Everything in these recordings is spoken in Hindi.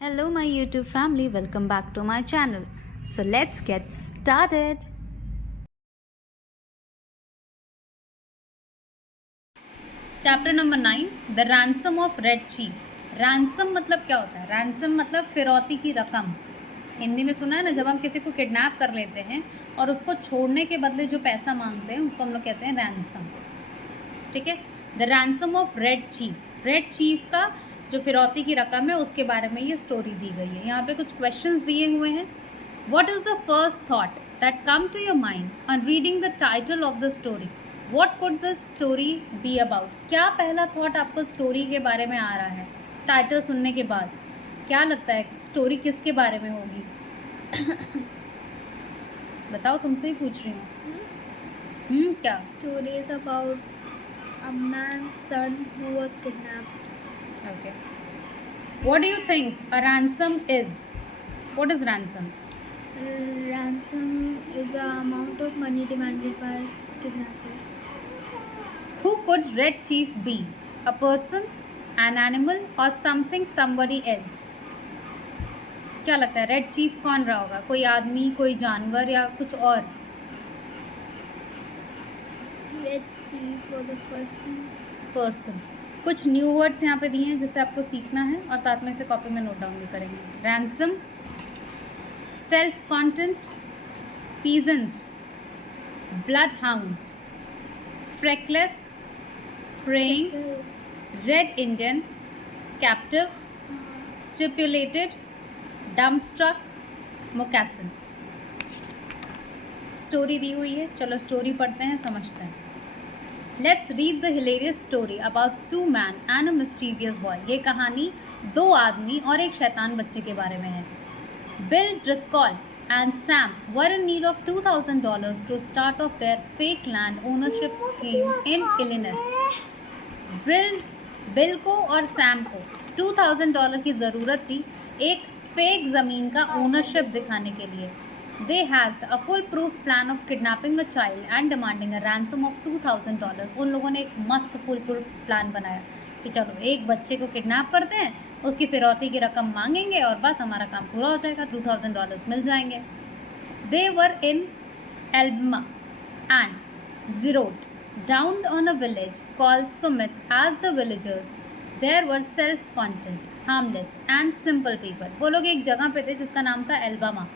Hello, my YouTube family. Welcome back to my channel. So, let's get started. Chapter number 9 the ransom of red chief. Ransom मतलब क्या होता है? रैंसम मतलब फिरौती की रकम। हिंदी में सुना है ना, जब हम किसी को किडनैप कर लेते हैं और उसको छोड़ने के बदले जो पैसा मांगते हैं उसको हम लोग कहते हैं रैंसम। ठीक है, the ransom of red chief. Red chief का जो फिरौती की रकम है उसके बारे में ये स्टोरी दी गई है। यहाँ पे कुछ क्वेश्चंस दिए हुए हैं। What is the first thought that come to your mind on reading the title of the story? What could the story be about? क्या पहला थॉट आपको स्टोरी के बारे में आ रहा है टाइटल सुनने के बाद? क्या लगता है स्टोरी किसके बारे में होगी? बताओ, तुमसे ही पूछ रही हूँ। क्या Story is about a man's son who was kidnapped. Okay. What do you think a ransom is? What is ransom? Ransom is the amount of money demanded by kidnappers. Who could Red Chief be? A person, an animal, or something, somebody else? क्या लगता है रेड चीफ कौन रहा होगा? कोई आदमी, कोई जानवर या कुछ और? Red chief was a person. कुछ न्यू वर्ड्स यहाँ पे दिए हैं जिससे आपको सीखना है और साथ में इसे कॉपी में नोट डाउन भी करेंगे। Ransom, self content, pageants, bloodhounds, freckles, preying, red Indian, captive, stipulated, dumbstruck, moccasin. Story दी हुई है, चलो स्टोरी पढ़ते हैं, समझते हैं। Let's read the hilarious story about two man and a mischievous boy. ये कहानी दो आदमी और एक शैतान बच्चे के बारे में है। Bill Driscoll and Sam were in need of $2,000 to start off their fake land ownership scheme in Illinois. Bill को और सैम को $2,000 की ज़रूरत थी एक फेक ज़मीन का ओनरशिप दिखाने के लिए। They hatched a foolproof plan of kidnapping a child and demanding a ransom of $2,000. उन लोगों ने एक मस्त foolproof प्लान बनाया कि चलो एक बच्चे को किडनैप करते हैं, उसकी फिरौती की रकम मांगेंगे और बस हमारा काम पूरा हो जाएगा, $2,000 मिल जाएंगे। They were in Alabama and zeroed down on a village called Summit. As the villagers, there were self-content, harmless and simple people. वो लोग एक जगह पे थे जिसका नाम था एल्बामा,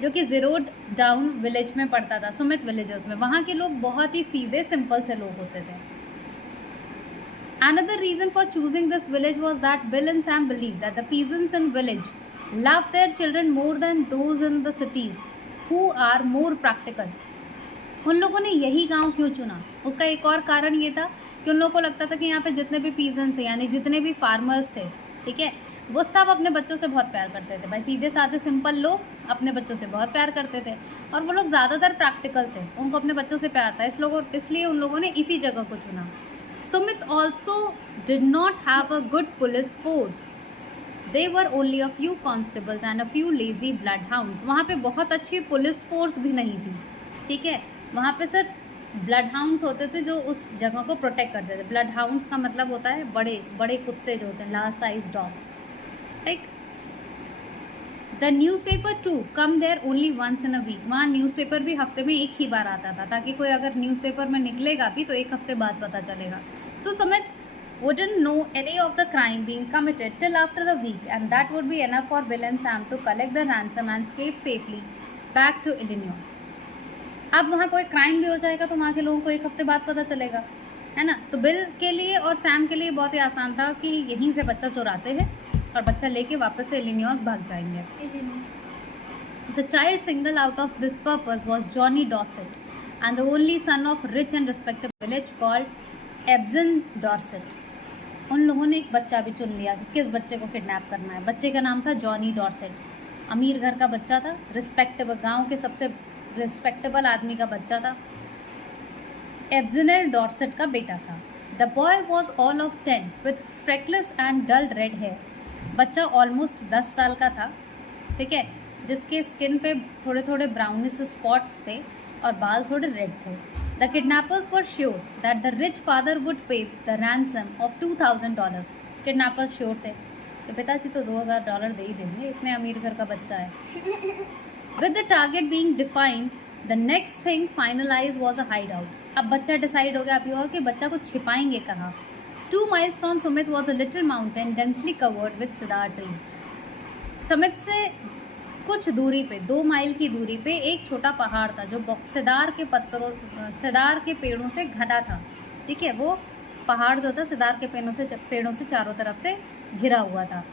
जो कि जीरोड डाउन विलेज में पड़ता था, सुमित विलेजर्स में। वहाँ के लोग बहुत ही सीधे सिंपल से लोग होते थे। Another reason for choosing this village was that Bill and Sam believed that the peasants in village love their children more than those in the cities who are more practical. उन लोगों ने यही गांव क्यों चुना? उसका एक और कारण ये था कि उन लोगों को लगता था कि यहाँ पे जितने भी पीजेंट्स हैं, यानी जितने भी फार्मर्स थे, ठीक है, वो सब अपने बच्चों से बहुत प्यार करते थे। भाई सीधे साधे सिंपल लोग अपने बच्चों से बहुत प्यार करते थे और वो लोग ज़्यादातर प्रैक्टिकल थे, उनको अपने बच्चों से प्यार था, इसलिए उन लोगों ने इसी जगह को चुना। Sumit also did not have a good police force. They were only a few constables and a few lazy bloodhounds. वहाँ पे बहुत अच्छी पुलिस फोर्स भी नहीं थी, ठीक है, वहाँ पे सिर्फ ब्लड हाउंड्स होते थे जो उस जगह को प्रोटेक्ट करते थे। ब्लड हाउंड्स का मतलब होता है बड़े बड़े कुत्ते जो होते हैं, लार्ज साइज डॉग्स, ठीक। The newspaper to come there only once in a week. वहाँ न्यूज़पेपर भी हफ्ते में एक ही बार आता था, ताकि कोई अगर न्यूज़पेपर में निकलेगा भी तो एक हफ्ते बाद पता चलेगा। सो Sumit wouldn't know any of the crime being committed till after a week, and that would be enough for Bill and Sam to collect the ransom and escape safely back to Illinois. अब वहाँ कोई क्राइम भी हो जाएगा तो वहाँ के लोगों को एक हफ्ते बाद पता चलेगा, है ना। तो बिल के लिए और सैम के लिए बहुत ही आसान था कि यहीं से बच्चा चुराते हैं और बच्चा लेके वापस से इलिनॉइस भाग जाएंगे। The child singled out of this purpose was Johnny Dorset, and the only son of rich and respected village called Ebsen Dorset. उन लोगों ने एक बच्चा भी चुन लिया कि किस बच्चे को किडनैप करना है। बच्चे का नाम था जॉनी डॉर्सेट, अमीर घर का बच्चा था, रिस्पेक्टेबल, गांव के सबसे रिस्पेक्टेबल आदमी का बच्चा था, एब्जनर डॉर्सेट का बेटा था। The boy was all of 10 with freckles and dull red hairs. बच्चा ऑलमोस्ट 10 साल का था, ठीक है, जिसके स्किन पे थोड़े थोड़े ब्राउनिश स्पॉट्स थे और बाल थोड़े रेड थे। The kidnappers were sure that the rich father would pay the ransom of $2,000. Kidnappers sure थे तो पिताजी तो $2000 दे ही देंगे, इतने अमीर घर का बच्चा है। With the target being defined, the next thing finalise was a hideout. अब बच्चा डिसाइड हो गया अभी और कि बच्चा को छिपाएंगे कहाँ। 2 miles from Sumit was a little mountain densely covered with Sidar trees. Sumit से कुछ दूरी पे, 2 माइल की दूरी पे एक छोटा पहाड़ था जो सिदार के पेड़ों से घटा था। ठीक है, वो पहाड़ जो था सिदार के पेड़ों से चारों तरफ से घिरा हुआ था।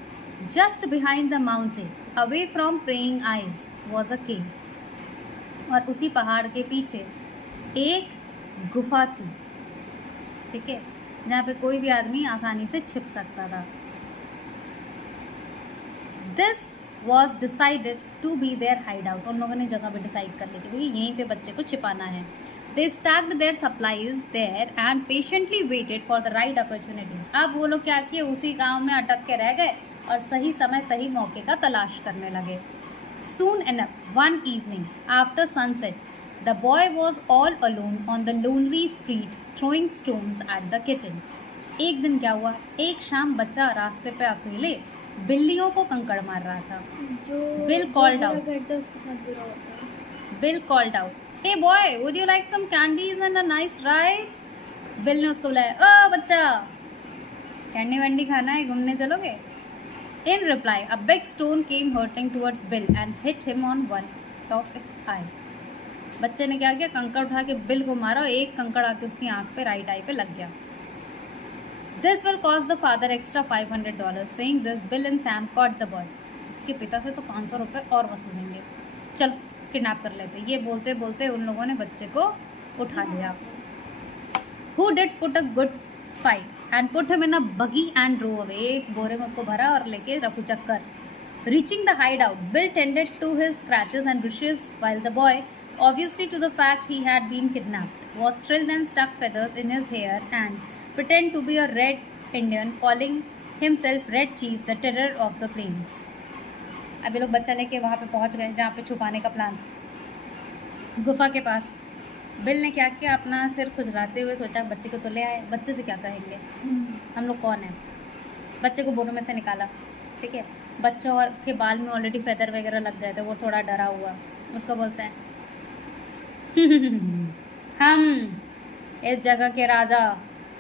Just behind the mountain away from prying eyes was a cave. और उसी पहाड़ के पीछे एक गुफा थी। ठीक है, जहाँ पे कोई भी आदमी आसानी से छिप सकता था। This was decided to be their hideout. उन लोगों ने जगह पे डिसाइड कर ली कि भाई यहीं पे बच्चे को छिपाना है। They stacked their supplies there and patiently waited for the right opportunity. अब वो लोग क्या किए, उसी गांव में अटक के रह गए और सही समय सही मौके का तलाश करने लगे। Soon enough, one evening after sunset, the boy was all alone on the lonely street, throwing stones at the kitten. एक दिन क्या हुआ, एक शाम बच्चा रास्ते पे अकेले बिल्लियों को कंकड़ मार रहा था। जो Bill called out. करता है उसके साथ बुरा होता है। Bill called out, "Hey boy, would you like some candies and a nice ride?" Bill ने उसको बुलाया, ओ बच्चा, कैंडी वैंडी खाना है, घूमने चलोगे? In reply, a big stone came hurtling towards Bill and hit him on one of his eye. बच्चे ने क्या किया, कंकड़ उठा के बिल को मारा और एक कंकड़ आके उसकी आंख पे, राइट आई पे लग गया। This will cost the father extra $500. Saying this, Bill and Sam caught the boy. इसके पिता से तो 500 रुपये और वसूलेंगे, चल किडनैप कर लेते। ये बोलते बोलते उन लोगों ने बच्चे को उठा लिया। Who did put a good fight and put him in a buggy and drove away. एक बोरे में उसको भरा और लेके रफू चक्कर। Reaching the hideout, Bill tended to his scratches and bruises while the boy, obviously to the fact he had been kidnapped, was thrilled and stuck feathers in his hair and pretended to be a red Indian, calling himself Red Chief, the terror of the plains. अभी लोग बच्चा लेके वहाँ पे पहुँच गए जहाँ पे छुपाने का प्लान, गुफा के पास। बिल ने क्या किया, अपना सिर खुजलाते हुए सोचा बच्चे को तो ले आए, बच्चे से क्या कहेंगे, हम लोग कौन हैं। बच्चे को बोरों में से निकाला। ठीक है, बच्चा और के बाल में ऑलरेडी फेदर वगैरह लग गए थे, वो थोड़ा डरा हुआ। उसको बोलता है हम इस जगह के राजा,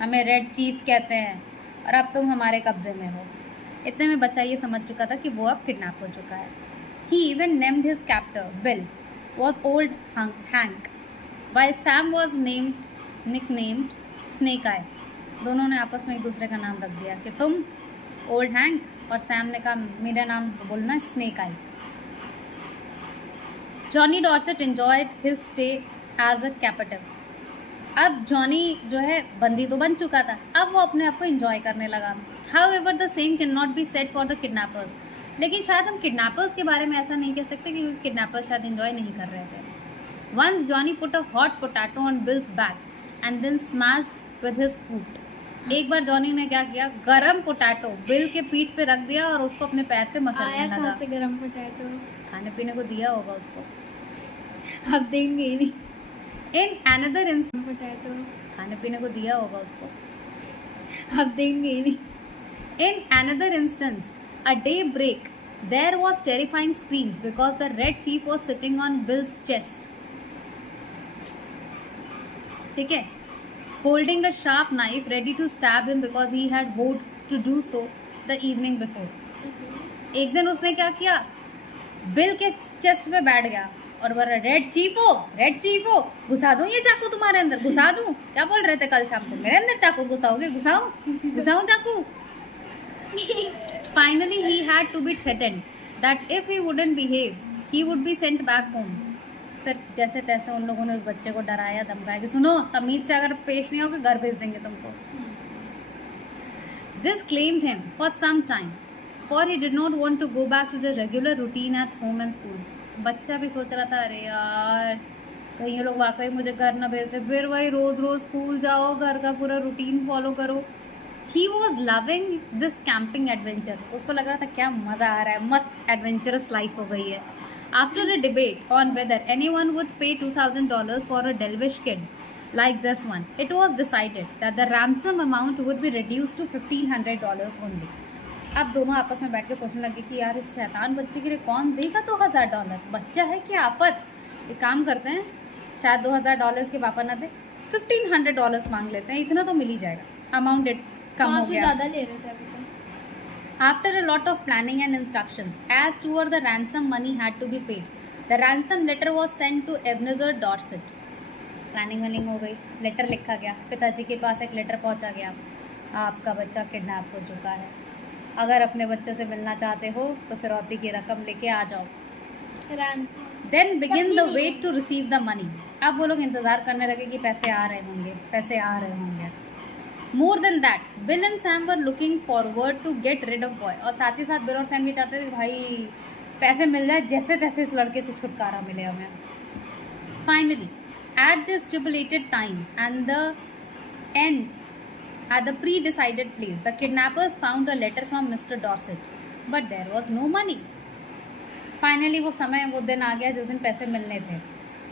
हमें रेड चीफ कहते हैं और अब तुम हमारे कब्जे में हो। इतने में बच्चा ये समझ चुका था कि वो अब किडनैप हो चुका है। He even named his captor Bill was old Hank, while Sam was nicknamed Snake Eye. दोनों ने आपस में एक दूसरे का नाम रख दिया कि तुम ओल्ड हैंक और सैम ने कहा मेरा नाम बोलना snake eye. Johnny Dorset enjoyed his stay as a capital. अब जॉनी जो है बंदी तो बन चुका था, अब वो अपने आप को एंजॉय करने लगा। However the same can not be said for the kidnappers. लेकिन शायद हम किडनैपर्स के बारे में ऐसा नहीं कह सकते क्योंकि किडनैपर्स शायद एंजॉय नहीं कर रहे थे। Once Johnny put a hot potato on Bill's back and then smashed with his foot. एक बार जॉनी ने क्या किया, गरम पोटैटो बिल के पीठ पे रख दिया और उसको अपने पैर से मचलने लगा। कहाँ से गरम पोटैटो? खाने पीने को दिया होगा उसको, अब देंगे ही नहीं। In another instance, पोटैटो खाने पीने को दिया होगा उसको, अब देंगे ही नहीं। In another instance, a day break, there was terrifying screams because the Red Chief was sitting on Bill's chest. ठीक है, holding a sharp knife ready to stab him because he had vowed to do so the evening before. एक दिन उसने क्या किया, बिल के चेस्ट पे बैठ गया और बोला रेड चीफ हो, घुसा दूं ये चाकू तुम्हारे अंदर, घुसा दूं, क्या बोल रहे थे कल शाम को, मेरे अंदर चाकू घुसाओगे, घुसाऊं चाकू। Finally he had to be threatened that if he wouldn't behave, he would be sent back home. फिर जैसे तैसे उन लोगों ने उस बच्चे को डराया धमकाया कि सुनो, तमीज से अगर पेश नहीं होगे घर भेज देंगे तुमको। This claimed him for some time for he did not want to go back to the regular routine at home and school. बच्चा भी सोच रहा था अरे यार कहीं ये लोग वाकई मुझे घर ना भेजते, फिर वही रोज़ रोज़ स्कूल जाओ, घर का पूरा रूटीन फॉलो करो। He was loving this camping adventure. उसको लग रहा था क्या मज़ा आ रहा है, मस्त एडवेंचरस लाइफ हो गई है। After a debate on whether anyone would pay $2,000 for a Delvish kid like this one, it was decided that the ransom amount would be reduced to $1,500 only. अब दोनों आपस में बैठ के सोचने लगे कि यार इस शैतान बच्चे के लिए कौन देगा $2000, बच्चा है कि आफत। एक काम करते हैं, शायद $2000 के पापा ना दे, $1500 मांग लेते हैं, इतना तो मिल ही जाएगा। अमाउंट कम हो वहाँ से गया। ज़्यादा ले रहे थे अभी तो। After a lot of planning and instructions, as to the ransom money had to be paid, the ransom letter was sent to Ebenezer Dorset. Planning वनिंग हो गई, लेटर लिखा गया, पिताजी के पास एक लेटर पहुंचा गया, आपका बच्चा किडनैप हो चुका है, अगर अपने बच्चे से मिलना चाहते हो तो फिरौती की रकम लेके आ जाओ। Ransom। देन बिगिन द तभी wait to receive the money. अब वो लोग इंतज़ार करने लगे कि पैसे आ रहे होंगे, पैसे आ रहे होंगे। More than that, Bill and Sam were looking forward to get rid of boy. और साथ ही साथ बिल और सैम भी चाहते थे कि भाई पैसे मिल जाए, जैसे तैसे इस लड़के से छुटकारा मिले हमें। Finally at the stipulated time and the end at the pre-decided place, the kidnappers found a letter from Mr. Dorset, but there was no money. Finally वो समय, वो दिन आ गया जिस दिन पैसे मिलने थे।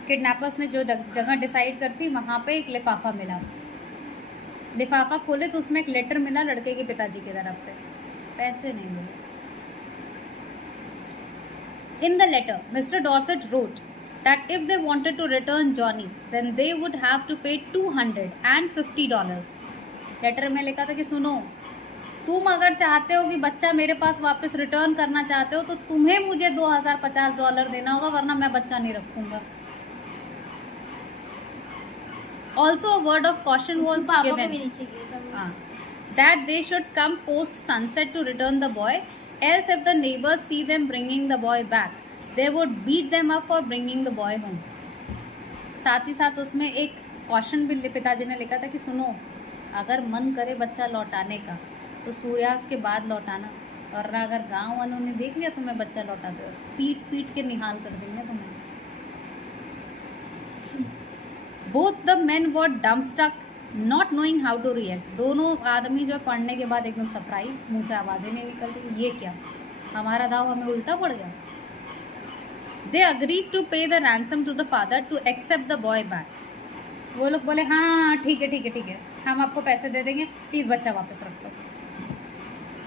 किडनैपर्स ने जो जगह डिसाइड कर थी वहाँ पे एक लिफाफा मिला। लिफाफा खोले तो उसमें एक लेटर मिला लड़के के पिताजी की तरफ से, पैसे नहीं मिले। In the letter, Mr. Dorset wrote that if they wanted to return Johnny, then they would have to pay $250. Letter में लिखा था कि सुनो, तुम अगर चाहते हो कि बच्चा मेरे पास वापस रिटर्न करना चाहते हो तो तुम्हें मुझे $2050 देना होगा, वरना मैं बच्चा नहीं रखूंगा। Also a word of caution was given that they should come post sunset to return the boy, else if the neighbors see them bringing the boy back, they would beat them up for bringing the boy home. साथ ही साथ उसमें एक कॉशन भी पिताजी ने लिखा था कि सुनो, अगर मन करे बच्चा लौटाने का तो सूर्यास्त के बाद लौटाना, और अगर गांव वालों ने देख लिया तुम्हें बच्चा लौटाते हो, पीट पीट के निहाल कर देंगे तुम्हें। Both the men were dumbstruck, not knowing how to react. दोनों आदमी जो पढ़ने के बाद एकदम सरप्राइज, मुंह से आवाज़ें नहीं निकल रही, ये क्या, हमारा दाव हमें उल्टा पड़ गया। They agreed to pay the ransom to the father to accept the boy back. वो लोग बोले हाँ ठीक है ठीक है ठीक है, हम आपको पैसे दे देंगे, प्लीज़ बच्चा वापस रख लो।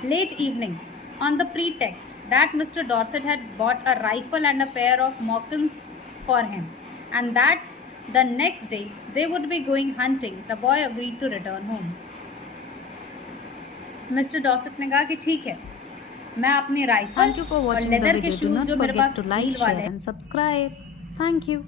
Late evening, on the pretext that Mr Dorset had bought a rifle and a pair of moccasins for him and that the next day they would be going hunting, the boy agreed to return home. Mr Dorset ने कहा कि ठीक है, मैं अपनी राइफल Thank you for और watching the लेदर के video. Do शूज़ not जो मेरे forget पास to like, हील वाले share and subscribe. Thank you.